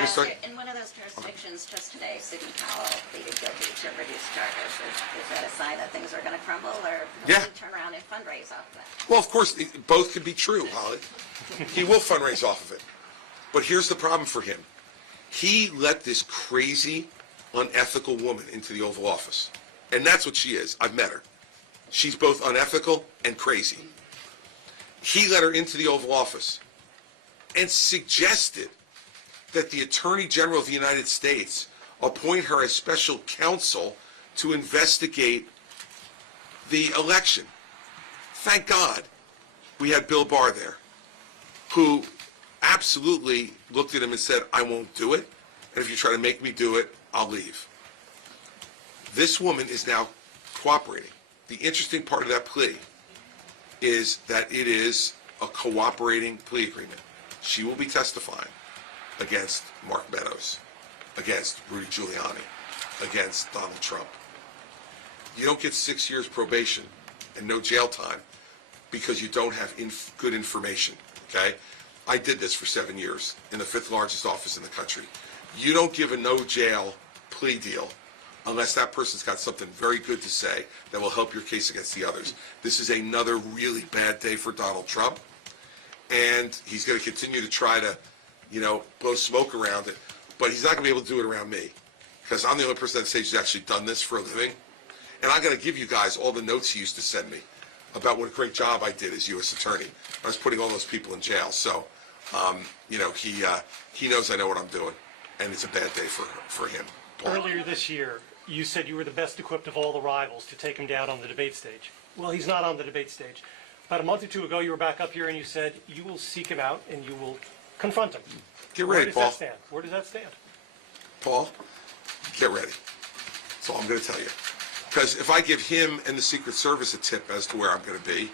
in one of those jurisdictions just today, Sidney Powell pleaded guilty to reduced charges. Is that a sign that things are going to crumble, or will he turn around and fundraise off of that? Well, of course, both could be true, Holly. He will fundraise off of it. But here's the problem for him. He let this crazy, unethical woman into the Oval Office. And that's what she is. I've met her. She's both unethical and crazy. He let her into the Oval Office and suggested that the Attorney General of the United States appoint her as special counsel to investigate the election. Thank God we had Bill Barr there, who absolutely looked at him and said, I won't do it, and if you try to make me do it, I'll leave. This woman is now cooperating. The interesting part of that plea is that it is a cooperating plea agreement. She will be testifying against Mark Meadows, against Rudy Giuliani, against Donald Trump. You don't get 6 years probation and no jail time because you don't have good information, okay? I did this for 7 years in the 5th largest office in the country. You don't give a no jail plea deal unless that person's got something very good to say that will help your case against the others. This is another really bad day for Donald Trump, and he's going to continue to try to, blow smoke around it, but he's not going to be able to do it around me, because I'm the only person on stage who's actually done this for a living, and I'm going to give you guys all the notes he used to send me about what a great job I did as U.S. Attorney. I was putting all those people in jail, so, he knows I know what I'm doing, and it's a bad day for him. Earlier this year, you said you were the best equipped of all the rivals to take him down on the debate stage. Well, he's not on the debate stage. About a month or two ago, you were back up here and you said you will seek him out and you will confront him. Get ready, Paul. Where does that stand? Where does that stand? Paul, get ready. That's all I'm going to tell you. Because if I give him and the Secret Service a tip as to where I'm going to be,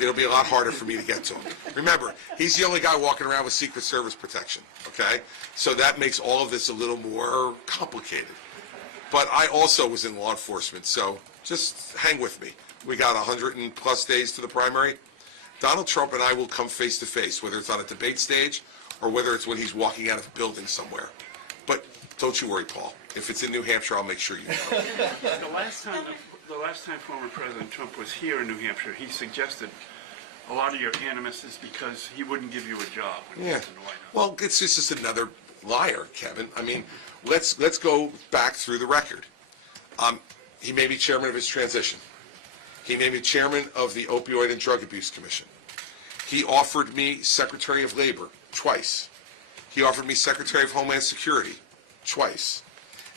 it'll be a lot harder for me to get to him. Remember, he's the only guy walking around with Secret Service protection, okay? So that makes all of this a little more complicated. But I also was in law enforcement, so just hang with me. We got 100+ days to the primary. Donald Trump and I will come face to face, whether it's on a debate stage or whether it's when he's walking out of a building somewhere. But don't you worry, Paul. If it's in New Hampshire, I'll make sure you know. The last time former President Trump was here in New Hampshire, he suggested a lot of your animus is because he wouldn't give you a job when he was in the White House. Well, it's just another liar, Kevin. I mean, let's go back through the record. He made me chairman of his transition. He made me chairman of the Opioid and Drug Abuse Commission. He offered me Secretary of Labor twice. He offered me Secretary of Homeland Security twice.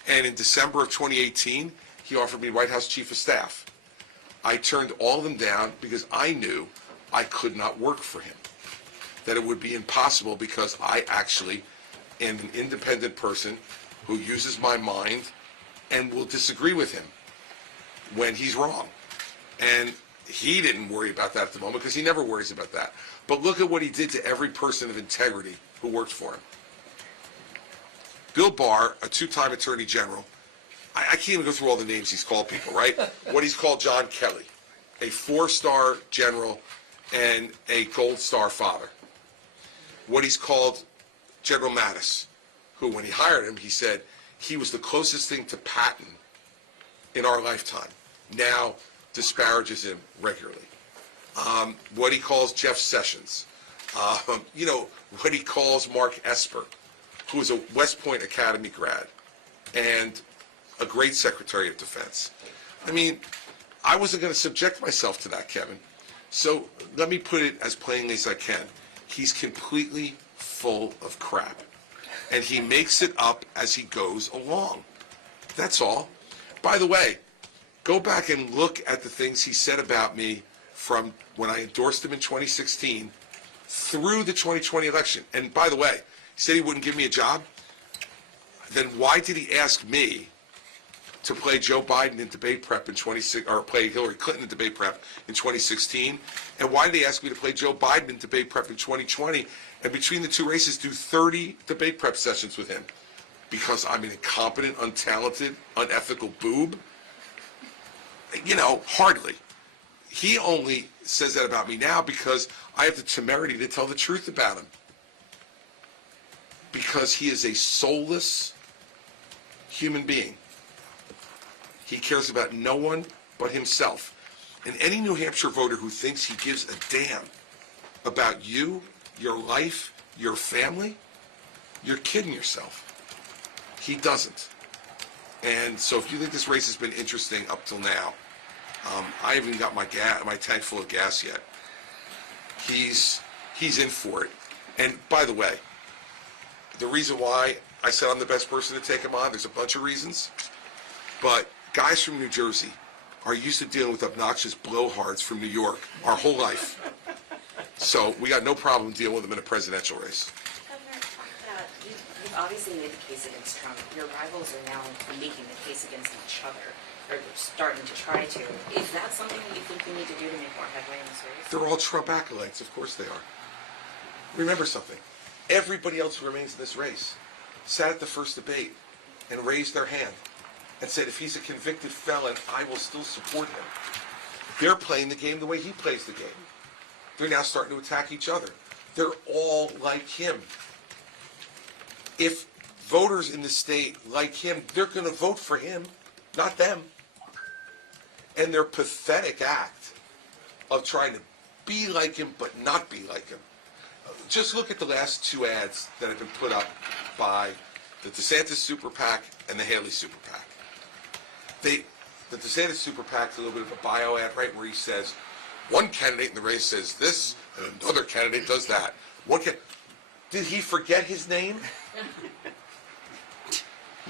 And in December of 2018, he offered me White House Chief of Staff. I turned all of them down because I knew I could not work for him, that it would be impossible because I actually am an independent person who uses my mind and will disagree with him when he's wrong. And he didn't worry about that at the moment because he never worries about that. But look at what he did to every person of integrity who worked for him. Bill Barr, a 2-time Attorney General, I can't even go through all the names he's called people, right? What he's called John Kelly, a 4-star general and a gold star father. What he's called General Mattis, who when he hired him, he said he was the closest thing to Patton in our lifetime. Now disparages him regularly. What he calls Jeff Sessions. What he calls Mark Esper, who is a West Point Academy grad and a great Secretary of Defense. I mean, I wasn't going to subject myself to that, Kevin. So let me put it as plainly as I can. He's completely full of crap. And he makes it up as he goes along. That's all. By the way, go back and look at the things he said about me from when I endorsed him in 2016 through the 2020 election. And by the way, he said he wouldn't give me a job. Then why did he ask me to play Joe Biden in debate prep in 2016, or play Hillary Clinton in debate prep in 2016? And why did they ask me to play Joe Biden in debate prep in 2020? And between the two races, do 30 debate prep sessions with him? Because I'm an incompetent, untalented, unethical boob? Hardly. He only says that about me now because I have the temerity to tell the truth about him. because he is a soulless human being. He cares about no one but himself. And any New Hampshire voter who thinks he gives a damn about you, your life, your family, you're kidding yourself. He doesn't. And so if you think this race has been interesting up till now, I haven't even got my tank full of gas yet. He's in for it. And by the way, the reason why I said I'm the best person to take him on, there's a bunch of reasons, but guys from New Jersey are used to dealing with obnoxious blowhards from New York our whole life. So we got no problem dealing with them in a presidential race. Governor, you've obviously made the case against Trump. Your rivals are now making the case against each other, or starting to try to. Is that something that you think we need to do to make more headway in this race? They're all Trump acolytes, of course they are. Remember something, everybody else who remains in this race sat at the first debate and raised their hand and said, if he's a convicted felon, I will still support him. They're playing the game the way he plays the game. They're now starting to attack each other. They're all like him. If voters in the state like him, they're going to vote for him, not them. And their pathetic act of trying to be like him but not be like him. Just look at the last two ads that have been put up by the DeSantis Super PAC and the Haley Super PAC. The DeSantis Super PAC's a little bit of a bio ad, right, where he says, one candidate in the race says this, and another candidate does that. Did he forget his name?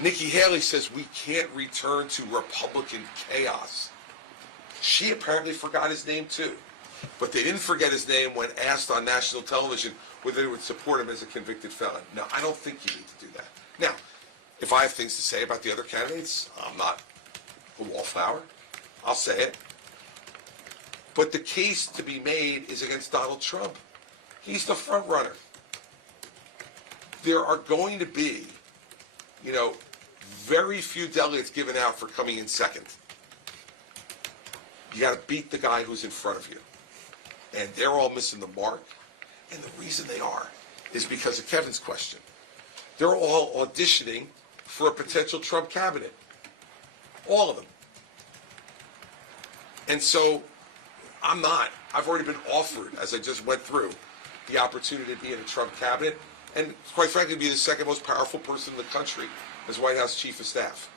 Nikki Haley says we can't return to Republican chaos. She apparently forgot his name too. But they didn't forget his name when asked on national television whether they would support him as a convicted felon. No, I don't think you need to do that. Now, if I have things to say about the other candidates, I'm not a wallflower. I'll say it. But the case to be made is against Donald Trump. He's the front runner. There are going to be, very few delegates given out for coming in second. You got to beat the guy who's in front of you. And they're all missing the mark. And the reason they are is because of Kevin's question. They're all auditioning for a potential Trump cabinet. All of them. And so I'm not. I've already been offered, as I just went through, the opportunity to be in a Trump cabinet and, quite frankly, be the second most powerful person in the country as White House Chief of Staff.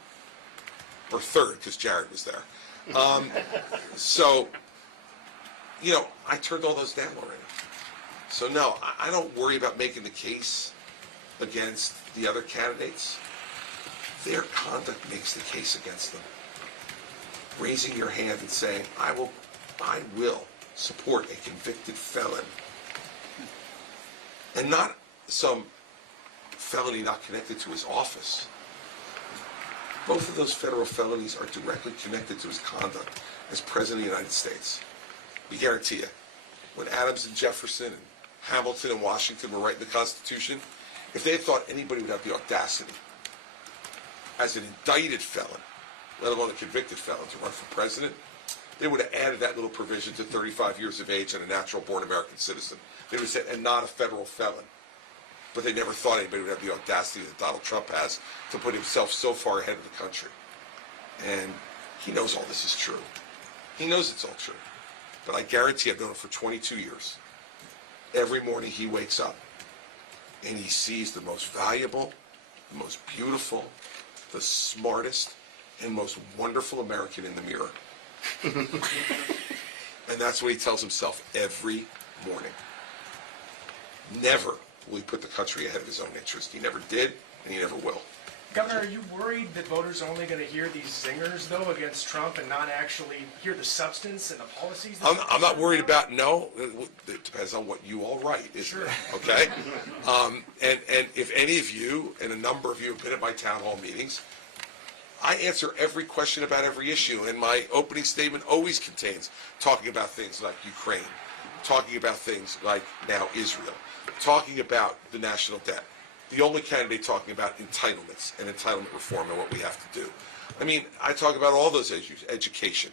Or third, because Jared was there. I turned all those down already. So no, I don't worry about making the case against the other candidates. Their conduct makes the case against them. Raising your hand and saying, I will support a convicted felon. And not some felony not connected to his office. Both of those federal felonies are directly connected to his conduct as President of the United States. We guarantee you, when Adams and Jefferson and Hamilton and Washington were writing the Constitution, if they had thought anybody would have the audacity, as an indicted felon, let alone a convicted felon, to run for president, they would have added that little provision to 35 years of age and a natural-born American citizen. They would have said, and not a federal felon. But they never thought anybody would have the audacity that Donald Trump has to put himself so far ahead of the country. And he knows all this is true. He knows it's all true. But I guarantee I've known him for 22 years. Every morning he wakes up and he sees the most valuable, the most beautiful, the smartest, and most wonderful American in the mirror. And that's what he tells himself every morning. Never will he put the country ahead of his own interest. He never did, and he never will. Governor, are you worried that voters are only going to hear these zingers, though, against Trump and not actually hear the substance and the policies? I'm not worried about, no. It depends on what you all write, isn't it? Okay? And if any of you, and a number of you have been at my town hall meetings, I answer every question about every issue, and my opening statement always contains talking about things like Ukraine, talking about things like now Israel, talking about the national debt. The only candidate talking about entitlements and entitlement reform and what we have to do. I mean, I talk about all those issues, education,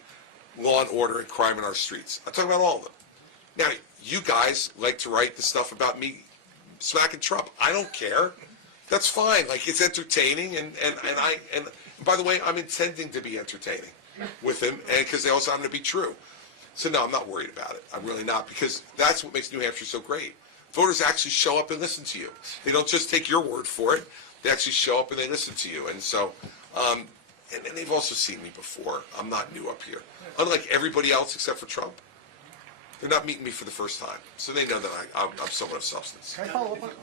law and order and crime in our streets. I talk about all of them. Now, you guys like to write the stuff about me smacking Trump. I don't care. That's fine. Like, it's entertaining, and by the way, I'm intending to be entertaining with him, and because they also happen to be true. So no, I'm not worried about it. I'm really not, because that's what makes New Hampshire so great. Voters actually show up and listen to you. They don't just take your word for it. They actually show up and they listen to you. And so, and they've also seen me before. I'm not new up here. Unlike everybody else except for Trump, they're not meeting me for the first time. So they know that I'm someone of substance. Can I follow up on